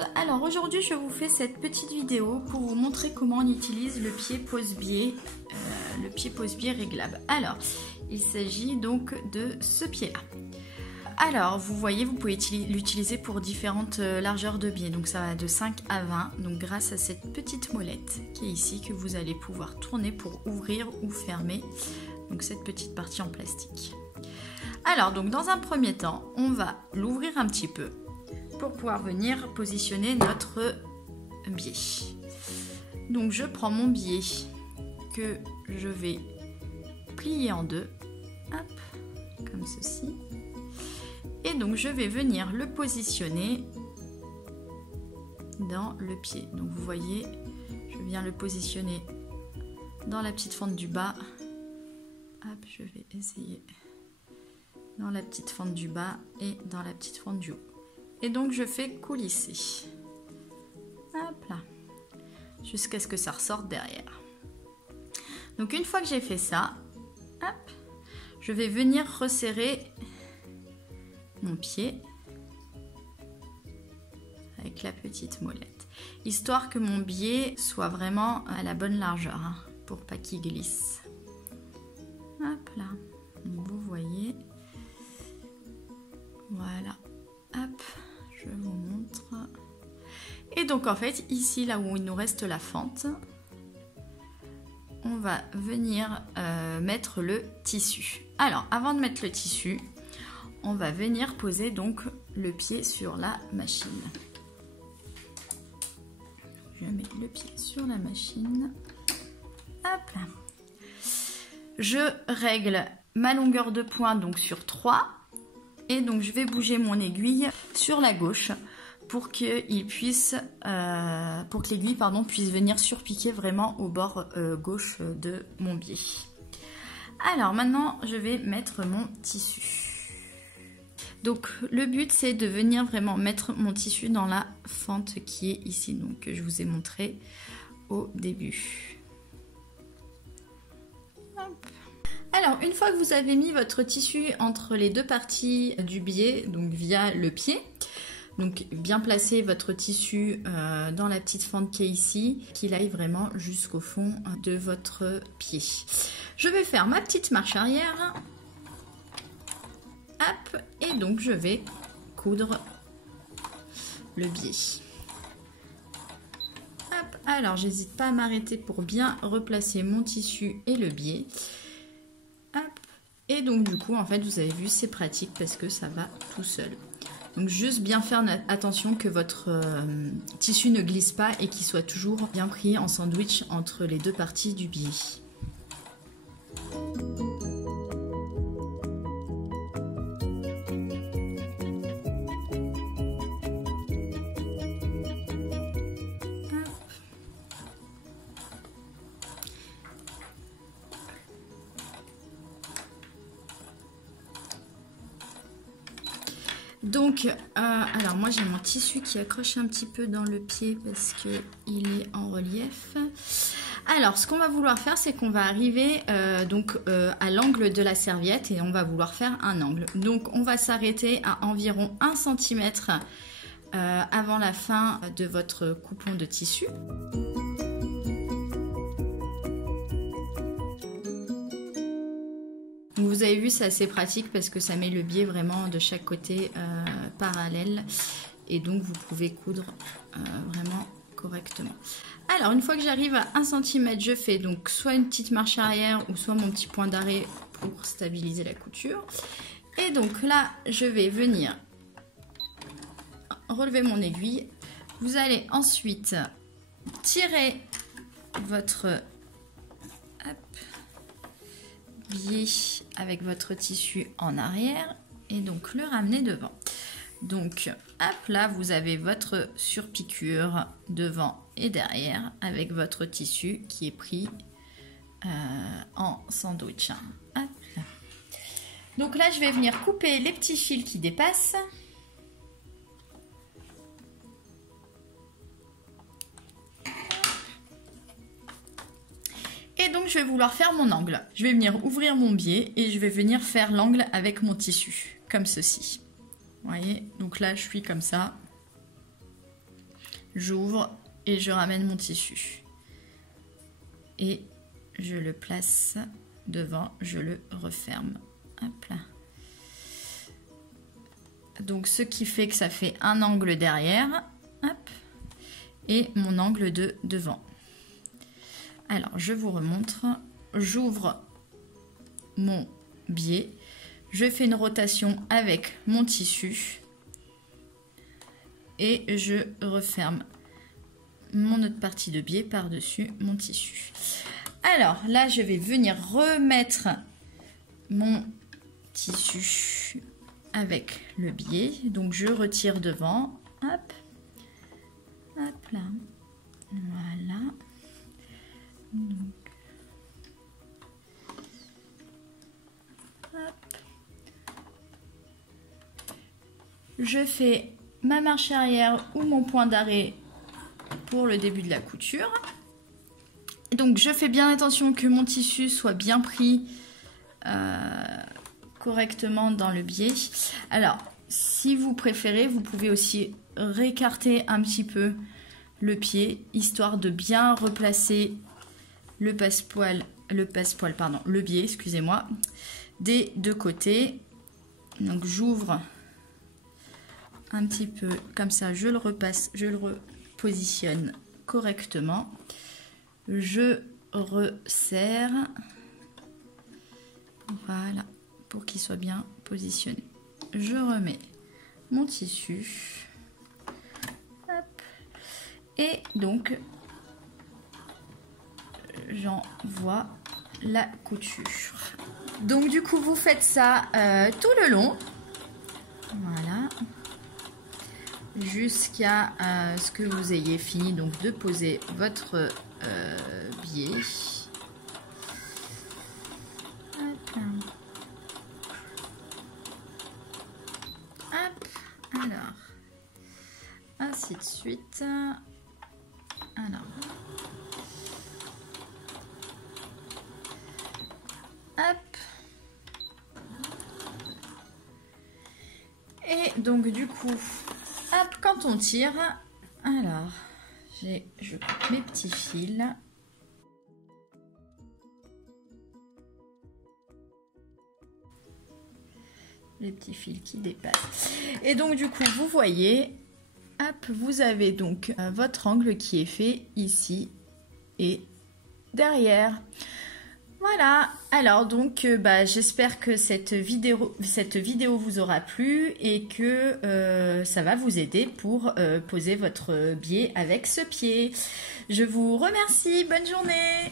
monde, alors aujourd'hui je vous fais cette petite vidéo pour vous montrer comment on utilise le pied pose-biais réglable. Alors il s'agit donc de ce pied là. Alors vous voyez, vous pouvez l'utiliser pour différentes largeurs de biais, donc ça va de 5 à 20, donc grâce à cette petite molette qui est ici que vous allez pouvoir tourner pour ouvrir ou fermer donc cette petite partie en plastique. Alors donc dans un premier temps on va l'ouvrir un petit peu pour pouvoir venir positionner notre biais. Donc je prends mon biais que je vais plier en deux, hop, comme ceci. Et donc je vais venir le positionner dans le pied. Donc vous voyez, je viens le positionner dans la petite fente du bas. Hop, je vais essayer dans la petite fente du bas et dans la petite fente du haut. Et donc je fais coulisser. Hop là. Jusqu'à ce que ça ressorte derrière. Donc une fois que j'ai fait ça, hop, je vais venir resserrer mon pied avec la petite molette, histoire que mon biais soit vraiment à la bonne largeur, hein, pour pas qu'il glisse. Hop là, vous voyez, voilà, hop, je vous montre. Et donc en fait ici, là où il nous reste la fente, on va venir mettre le tissu. Alors avant de mettre le tissu, on va venir poser donc le pied sur la machine. Je mets le pied sur la machine. Hop là. Je règle ma longueur de pointe donc sur 3. Et donc je vais bouger mon aiguille sur la gauche pour que l'aiguille puisse venir surpiquer vraiment au bord gauche de mon biais. Alors maintenant je vais mettre mon tissu. Donc le but c'est de venir vraiment mettre mon tissu dans la fente qui est ici, donc que je vous ai montré au début. Hop. Alors une fois que vous avez mis votre tissu entre les deux parties du biais, donc via le pied, donc bien placer votre tissu dans la petite fente qui est ici, qu'il aille vraiment jusqu'au fond de votre pied. Je vais faire ma petite marche arrière. Hop, et donc je vais coudre le biais. Hop, alors j'hésite pas à m'arrêter pour bien replacer mon tissu et le biais. Hop, et donc du coup en fait vous avez vu, c'est pratique parce que ça va tout seul. Donc juste bien faire attention que votre tissu ne glisse pas et qu'il soit toujours bien pris en sandwich entre les deux parties du biais. Donc, alors moi j'ai mon tissu qui accroche un petit peu dans le pied parce qu'il est en relief. Alors ce qu'on va vouloir faire, c'est qu'on va arriver à l'angle de la serviette et on va vouloir faire un angle. Donc on va s'arrêter à environ 1 cm avant la fin de votre coupon de tissu. Vous avez vu, c'est assez pratique parce que ça met le biais vraiment de chaque côté parallèle et donc vous pouvez coudre vraiment correctement. Alors une fois que j'arrive à 1 cm, je fais donc soit une petite marche arrière ou soit mon petit point d'arrêt pour stabiliser la couture. Et donc là, je vais venir relever mon aiguille. Vous allez ensuite tirer votre biais avec votre tissu en arrière et donc le ramener devant. Donc hop là, vous avez votre surpiqûre devant et derrière avec votre tissu qui est pris en sandwich. Hop là. Donc là, je vais venir couper les petits fils qui dépassent. Et donc je vais vouloir faire mon angle. Je vais venir ouvrir mon biais et je vais venir faire l'angle avec mon tissu, comme ceci. Vous voyez, donc là je suis comme ça. j'ouvre et je ramène mon tissu. Et je le place devant, je le referme. Hop là. Donc ce qui fait que ça fait un angle derrière, hop, et mon angle de devant. Alors je vous remontre, j'ouvre mon biais, je fais une rotation avec mon tissu et je referme mon autre partie de biais par-dessus mon tissu. Alors là je vais venir remettre mon tissu avec le biais, donc je retire devant, hop, hop là, voilà, donc, hop, je fais ma marche arrière ou mon point d'arrêt pour le début de la couture, donc je fais bien attention que mon tissu soit bien pris correctement dans le biais. Alors si vous préférez, vous pouvez aussi réécarter un petit peu le pied, histoire de bien replacer le passepoil, le biais, excusez-moi, des deux côtés. Donc j'ouvre un petit peu comme ça, je le repasse, je le repositionne correctement, je resserre, voilà, pour qu'il soit bien positionné. Je remets mon tissu, hop, et donc j'envoie la couture. Donc du coup vous faites ça tout le long, voilà, jusqu'à ce que vous ayez fini donc de poser votre biais. Hop. Hop, alors, ainsi de suite. Alors, hop. Et donc du coup, hop, quand on tire, alors, je coupe mes petits fils. Les petits fils qui dépassent. Et donc du coup, vous voyez, hop, vous avez donc votre angle qui est fait ici et derrière. Voilà, alors donc j'espère que cette vidéo vous aura plu et que ça va vous aider pour poser votre biais avec ce pied. Je vous remercie, bonne journée.